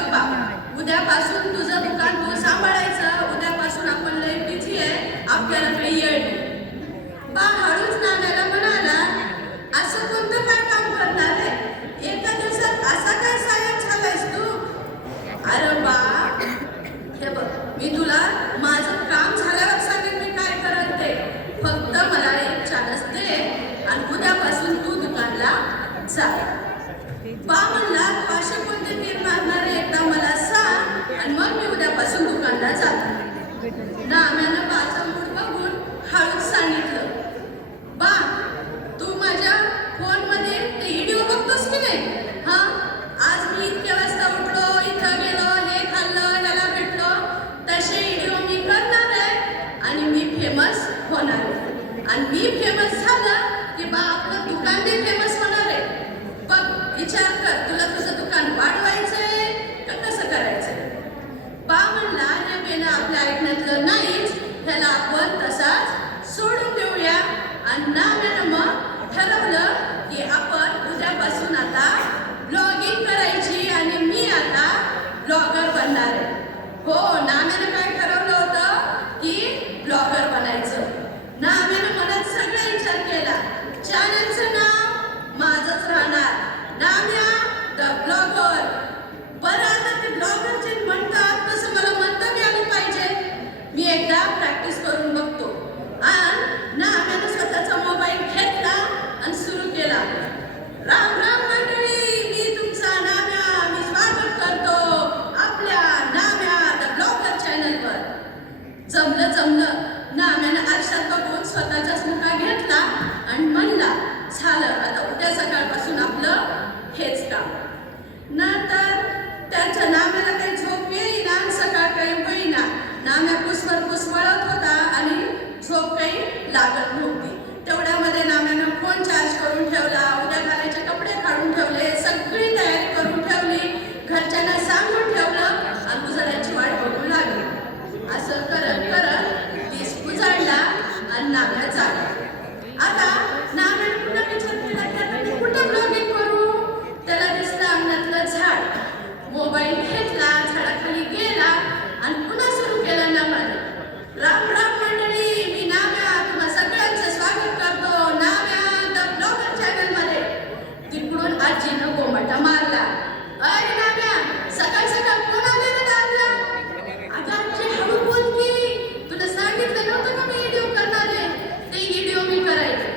बघ बा, उद्यापासून तुझं दुकान तू सांभाळायचं. उद्यापासून आपण लय बिझी आहे, आपल्याला काही येळ नाही. बा हळूच नानाला म्हणाला, असं कोणतं काय काम करणार आहे? एका दिवसात असा काय साहेब झालायस तू? अरे बा, हे बघ, मी तुला माझं काम झाल्यावर सांगेन मी काय करत ते. फक्त मला एक चान्स दे आणि उद्यापासून तू दुकानला जा. बा म्हणला, तू असे कोणते तीर मारणार आहे एकदा मला सांग आणि मग मी उद्यापासून दुकानला जातो. नाम्यानं बाचा मूड बघून हळूच सांगितलं, बा तू माझ्या फोनमध्ये ते व्हिडिओ बघतोस की नाही? हा, आज मी इतक्या वाजता उठलो, इथं गेलो, हे खाल्लं, याला भेटलो, तसे व्हिडिओ मी करणार आहे आणि मी फेमस होणार आहे. आणि मी फेमस झालं की बा आपलं दुकान बी फेमस होणार आहे. बघ, विचार कर, तुला तुझं दुकान वाढवायचंय का कसं करायचंय? बा म्हणला, हे बेनं आपल्या ऐकण्यातलं नाहीच, ह्याला आपण तसाच सोडून देऊया. आणि नाम्यानं मग ठरवलं की आपण उद्यापासून आता ब्लॉगिंग करायची आणि मी आता ब्लॉगर बनणार आहे. हो, नाम्यानं काय ठरवलं होतं की ब्लॉगर बनायचं. नाम्यानं मनात सगळा विचार केला. चॅनलचं नाव माझंच राहणार, नाम्या द ब्लॉगर. बरं, आता ते ब्लॉगर जे म्हणतात तसं मला म्हणता बी आलं पाहिजे. मी एकदा प्रॅक्टिस करून बघतो. आणि नाम्यानं स्वतःचा मोबाईल घेतला आणि सुरू केला. राम राम मंडळी, मी तुमचा नाम्या, मी स्वागत करतो आपल्या नाम्या द ब्लॉगर चॅनलवर. जमलं. नाम्यानं आरशात बघून स्वतःचाच मुका घेतला आणि म्हणला, झालं, आता उद्या सकाळपासून आपलं हेच काम. नंतर त्याच्या नाम्याला काही झोप येईना, सकाळ काही होईना. नाम्या कुसवळत होता आणि झोप काही लागत नव्हती. तेवढ्यामध्ये नाम्यानं फोन चार्ज करून ठेवला, उद्या घालायचे कपडे काढून ठेवले, सगळी तयारी करून ठेवली, घरच्यांना सांगून ठेवलं आणि उजाडाची वाट बघू लागली. असं करत दिस उजाडला आणि नाम्या जागा. आता नाम्यानं पुन्हा विचार केला की आता मी कुठं ब्लॉगिंग करू? त्याला दिसलं अंगणातलं झाड. मोबाईल घेतला, झाडाखाली गेला आणि पुन्हा सुरू केलं नाम्यानं. राम राम मंडळी, मी नाम्या तुम्हा सगळ्यांचं स्वागत करतो नाम्या द ब्लॉगर चॅनलमध्ये. तिकडून आजीनं गोमाटा मारला, अरे नाम्या, सकाळ सकाळ कोण आले रे दारला? अगं आजी, हळू बोल की, तुला सांगितलं नव्हतं का मी व्हिडिओ करणार आहे? ते व्हिडिओ मी करायचे.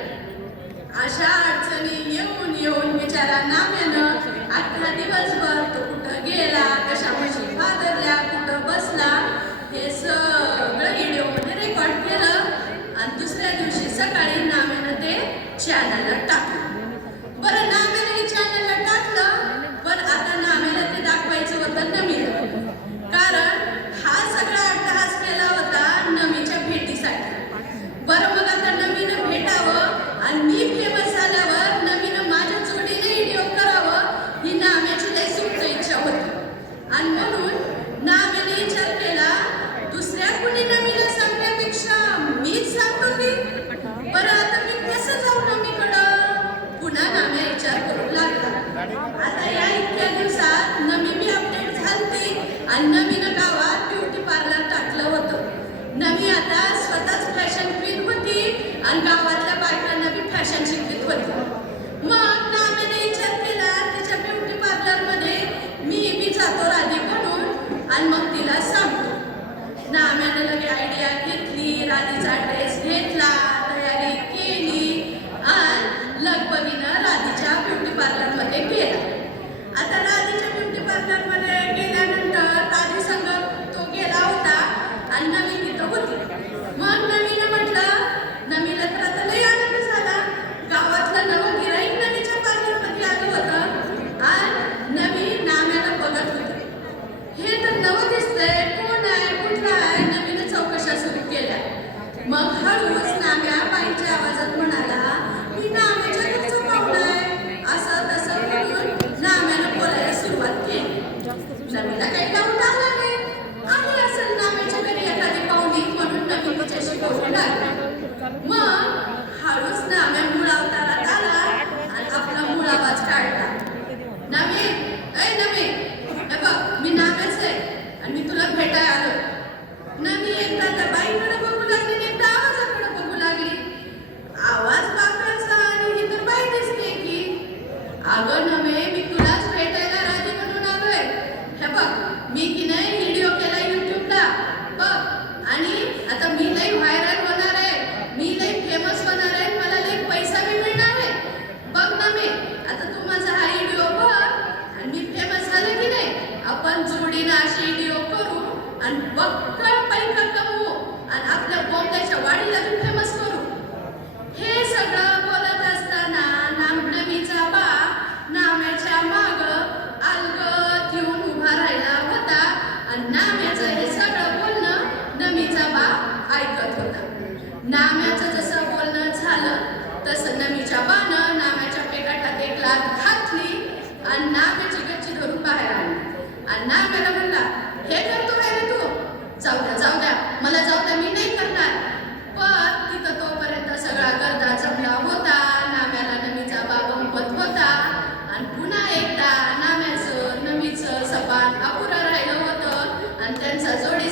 अशा अडचणी येऊन बिचारा नाम्यानं अख्खा दिवसभर तो कुठं गेला, कशापाशी बादरल्या, कुठं बसला, हे सगळं व्हिडिओमध्ये रेकॉर्ड केलं आणि दुसऱ्या दिवशी सकाळी नाम्यानं ते चॅनलला टाकलं. बरं, नाम्यानं हे चॅनलला टाकलं, पण आता नाम्याला ते दाखवायचं होतं नमीला. कारण हा सगळा अट्टहास केला होता नमीच्या भेटीसाठी. बरं, मग आता नमीनं भेटावं आणि मी फेमस झाल्यावर नमीनं माझ्या जोडीने व्हिडिओ करावं, ही नाम्याची लई सुप्त इच्छा होती. आणि म्हणून नाम्याने विचार केला, दुसऱ्या कुणी नमीला सांगण्यापेक्षा मीच सांगतो की. बरं, आता मी कसं जाऊ नमीकडं? पुन्हा नाम्या विचार करू लागला. आता या इतक्या दिवसात नमी बी अपडेट झालती आणि नमीनं गावात ब्युटी पार्लर टाकलं होतं. नमी आता स्वतःच फॅशन क्वीन होती आणि गावातल्या बायकांना बी फॅशन शिकवित होती. मग नाम्याने विचार केला, तिच्या ब्युटी पार्लरमध्ये मी बी जातो राधी म्हणून आणि मग तिला सांगतो. नाम्यानं लगे आयडिया घेतली, राधीचा ड्रेस घेतला, तयारी केली आणि लगबगीनं राधीच्या ब्युटी पार्लरमध्ये गेला. आता राधीच्या ब्युटी पार्लरमध्ये गेल्यानंतर राधी संग तो गेला होता आणि नमी तिथं होती. मग नमीनं म्हटलं, नमीला तर आता लई आनंद झाला. गावातलं नवं गिराईक नमीच्या पार्लरमध्ये आलं होतं आणि नमी नाम्याला बघत होती. हे तर नवं दिसतंय, कोण आहे, कुठला आहे? नमीनं चौकशा सुरू केल्या. मग हळूच नाम्या भेटाय आलं. नमी एकदा त्या बाईकडे बघू लागली आणि एकदा आवाजाकडे बघू लागली. आवाज पाकाचा आणि ही तर बाई दिसते की. अगं नमे, मी तुलाच भेटायला राधी म्हणून आलोय. हे बघ, मी की नाही व्हिडिओ केला युट्यूबला बघ, आणि आता मी लई व्हायरल होणार आहे, मी लई फेमस होणार आहे, मला लई पैसा बी मिळणार आहे. बघ नमे, आता तू माझा हा व्हिडिओ बघ आणि मी फेमस झाले की नाही, आपण जोडीनं अशी व्हिडिओ करू आणि बक्कळ पैसा कमवू आणि आपल्या बोंबल्याच्या वाडीला बी फेमस करू. हे सगळं बोलत असताना नमीचा बा नाम्याच्या माग अलगद येऊन उभा राहिला होता आणि नाम्याचं हे सगळं बोलणं नमीचा बा ऐकत होता. नाम्याचं जसं बोलणं झालं तसं नमीच्या बानं नाम्याच्या पेटात एक लाथ घातली आणि नाम्याची गच्ची धरून बाहेर आली आणि नाम्याला म्हणला, हे करतो काय रे तू? जाऊ द्या, मला जाऊ द्या, मी नाही करणार. पण तिथं तोपर्यंत सगळा गर्दा जमला होता. नाम्याला नमीचा बा गंमत होता आणि पुन्हा एकदा नाम्याचं नमीचं सपान अपुरं राहिलं होतं आणि त्यांचा जोडी